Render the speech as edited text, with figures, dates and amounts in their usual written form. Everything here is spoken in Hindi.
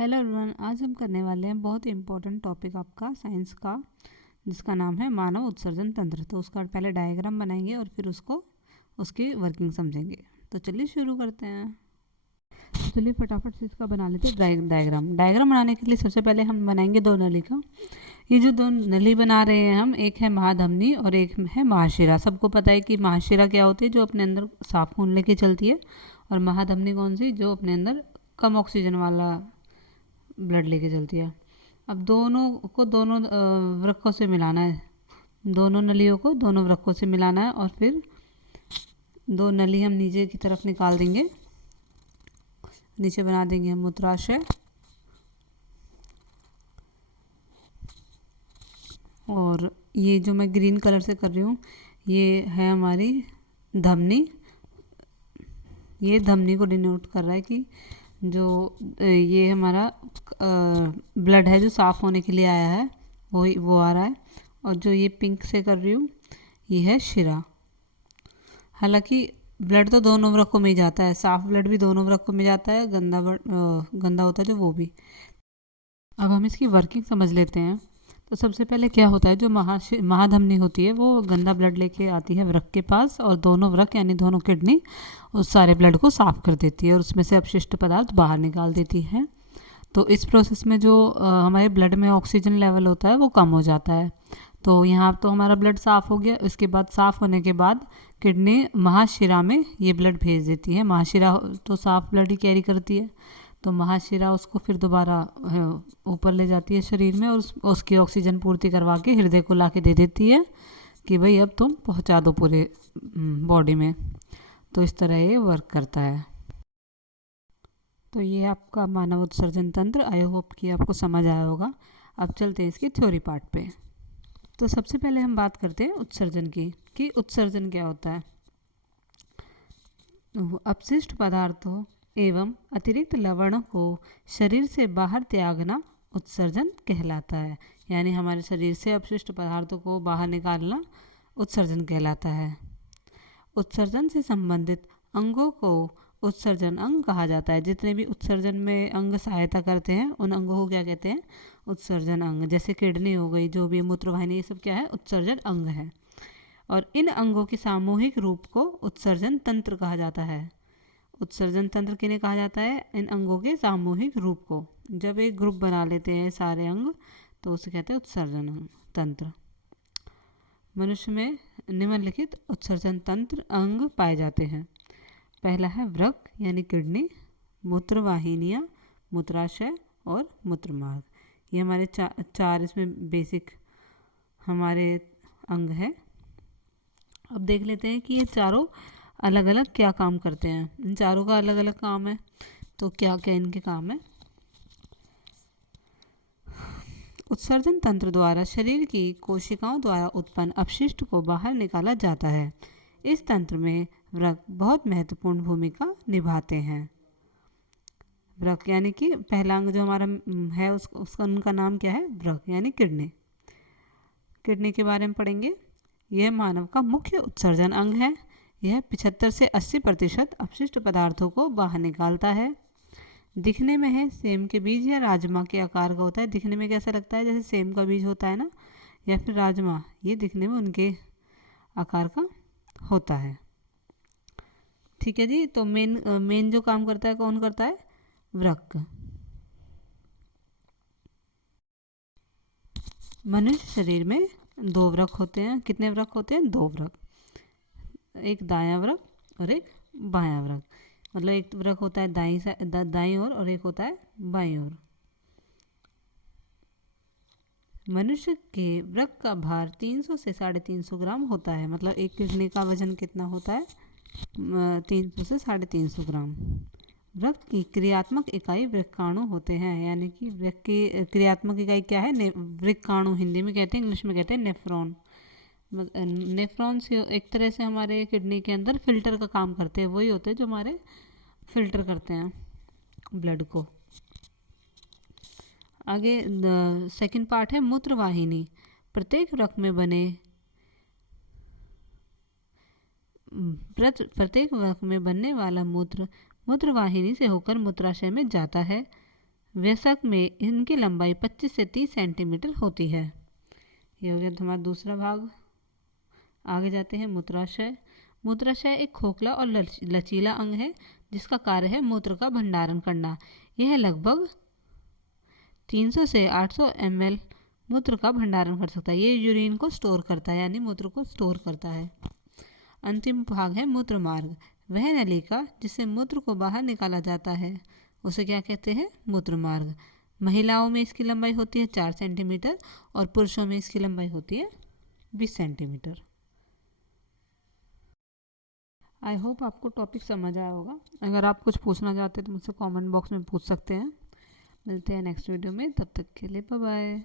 हेलो एवरीवन, आज हम करने वाले हैं बहुत ही इम्पोर्टेंट टॉपिक आपका साइंस का, जिसका नाम है मानव उत्सर्जन तंत्र। तो उसका पहले डायग्राम बनाएंगे और फिर उसकी वर्किंग समझेंगे। तो चलिए शुरू करते हैं। तो चलिए फटाफट से इसका बना लेते हैं डायग्राम बनाने के लिए सबसे पहले हम बनाएंगे दो नली का। ये जो दो नली बना रहे हैं हम, एक है महाधमनी और एक है महाशिरा। सबको पता है कि महाशिरा क्या होती है, जो अपने अंदर साफ खून लेके चलती है, और महाधमनी कौन सी, जो अपने अंदर कम ऑक्सीजन वाला ब्लड लेके चलती है। अब दोनों को दोनों वृक्कों से मिलाना है, दोनों नलियों को दोनों वृक्कों से मिलाना है, और फिर दो नली हम नीचे की तरफ निकाल देंगे, नीचे बना देंगे हम मूत्राशय। और ये जो मैं ग्रीन कलर से कर रही हूँ, ये है हमारी धमनी। ये धमनी को डिनोट कर रहा है कि जो ये हमारा ब्लड है जो साफ़ होने के लिए आया है, वो आ रहा है। और जो ये पिंक से कर रही हूँ, ये है शिरा। हालांकि ब्लड तो दोनों वृक्कों में ही जाता है, साफ ब्लड भी दोनों वृक्कों में जाता है, गंदा होता है जो वो भी। अब हम इसकी वर्किंग समझ लेते हैं। तो सबसे पहले क्या होता है, जो महाधमनी होती है वो गंदा ब्लड लेके आती है वृक्क के पास, और दोनों वृक्क यानी दोनों किडनी उस सारे ब्लड को साफ़ कर देती है और उसमें से अपशिष्ट पदार्थ बाहर निकाल देती है। तो इस प्रोसेस में जो हमारे ब्लड में ऑक्सीजन लेवल होता है वो कम हो जाता है। तो यहाँ तो हमारा ब्लड साफ़ हो गया। उसके बाद साफ़ होने के बाद किडनी महाशिरा में ये ब्लड भेज देती है। महाशिरा तो साफ़ ब्लड ही कैरी करती है, तो महाशिरा उसको फिर दोबारा ऊपर ले जाती है शरीर में, और उसकी ऑक्सीजन पूर्ति करवा के हृदय को ला के दे देती है कि भाई अब तुम पहुँचा दो पूरे बॉडी में। तो इस तरह ये वर्क करता है। तो ये आपका मानव उत्सर्जन तंत्र, आई होप कि आपको समझ आया होगा। अब चलते हैं इसकी थ्योरी पार्ट पे। तो सबसे पहले हम बात करते हैं उत्सर्जन की, कि उत्सर्जन क्या होता है। अपशिष्ट पदार्थों एवं अतिरिक्त लवणों को शरीर से बाहर त्यागना उत्सर्जन कहलाता है। यानी हमारे शरीर से अपशिष्ट पदार्थों को बाहर निकालना उत्सर्जन कहलाता है। उत्सर्जन से संबंधित अंगों को उत्सर्जन अंग कहा जाता है। जितने भी उत्सर्जन में अंग सहायता करते हैं उन अंगों को क्या कहते हैं, उत्सर्जन अंग। जैसे किडनी हो गई, जो भी मूत्रवाहिनी, ये सब क्या है, उत्सर्जन अंग है। और इन अंगों के सामूहिक रूप को उत्सर्जन तंत्र कहा जाता है। उत्सर्जन तंत्र किन्हें कहा जाता है, इन अंगों के सामूहिक रूप को। जब एक ग्रुप बना लेते हैं सारे अंग तो उसे कहते हैं उत्सर्जन तंत्र। मनुष्य में निम्नलिखित उत्सर्जन तंत्र अंग पाए जाते हैं। पहला है वृक्क यानी किडनी, मूत्रवाहिनियाँ, मूत्राशय और मूत्रमार्ग। ये हमारे चार इसमें बेसिक हमारे अंग है। अब देख लेते हैं कि ये चारों अलग अलग क्या काम करते हैं। इन चारों का अलग अलग काम है, तो क्या क्या इनके काम है। उत्सर्जन तंत्र द्वारा शरीर की कोशिकाओं द्वारा उत्पन्न अपशिष्ट को बाहर निकाला जाता है। इस तंत्र में वृक्क बहुत महत्वपूर्ण भूमिका निभाते हैं। वृक्क यानी कि पहला अंग जो हमारा है उसका उनका नाम क्या है, वृक्क यानी किडनी। किडनी के बारे में पढ़ेंगे। यह मानव का मुख्य उत्सर्जन अंग है। यह 75 से 80% अपशिष्ट पदार्थों को बाहर निकालता है। दिखने में है सेम के बीज या राजमा के आकार का होता है। दिखने में कैसा लगता है, जैसे सेम का बीज होता है ना, या फिर राजमा, ये दिखने में उनके आकार का होता है। ठीक है जी। तो मेन जो काम करता है कौन करता है, वृक्क। मनुष्य शरीर में दो वृक्क होते हैं। कितने वृक्क होते हैं, दो वृक्क, एक दायां वृक्क और एक बायां वृक्क। मतलब एक वृक्क होता है दाईं ओर और एक होता है बाईं ओर। मनुष्य के वृक्क का भार 300 से 350 ग्राम होता है। मतलब एक किडनी का वजन कितना होता है, 300 से 350 ग्राम। वृक्क की क्रियात्मक इकाई वृक्काणु होते हैं। यानी कि वृक्क की क्रियात्मक इकाई क्या है, वृक्काणु। हिंदी में कहते हैं, इंग्लिश में कहते हैं नेफ्रॉन। नेफ्रॉन्स एक तरह से हमारे किडनी के अंदर फिल्टर का काम करते हैं। वही होते हैं जो हमारे फिल्टर करते हैं ब्लड को। आगे सेकंड पार्ट है मूत्रवाहिनी। प्रत्येक वृक्क में बने प्रत्येक वृक्क में बनने वाला मूत्र मूत्रवाहिनी से होकर मूत्राशय में जाता है। वयस्क में इनकी लंबाई 25 से 30 सेंटीमीटर होती है। ये हो गया हमारा दूसरा भाग। आगे जाते हैं मूत्राशय। मूत्राशय एक खोखला और लचीला अंग है जिसका कार्य है मूत्र का भंडारण करना। यह लगभग 300 से 800 ml मूत्र का भंडारण कर सकता है। ये यूरिन को स्टोर करता है, यानी मूत्र को स्टोर करता है। अंतिम भाग है मूत्र मार्ग। वह नलिका जिससे मूत्र को बाहर निकाला जाता है उसे क्या कहते हैं? मूत्र मार्ग। महिलाओं में इसकी लंबाई होती है 4 सेंटीमीटर और पुरुषों में इसकी लंबाई होती है 20 सेंटीमीटर। आई होप आपको टॉपिक समझ आया होगा। अगर आप कुछ पूछना चाहते हैं तो मुझसे कमेंट बॉक्स में पूछ सकते हैं। मिलते हैं नेक्स्ट वीडियो में, तब तक के लिए बाय बाय।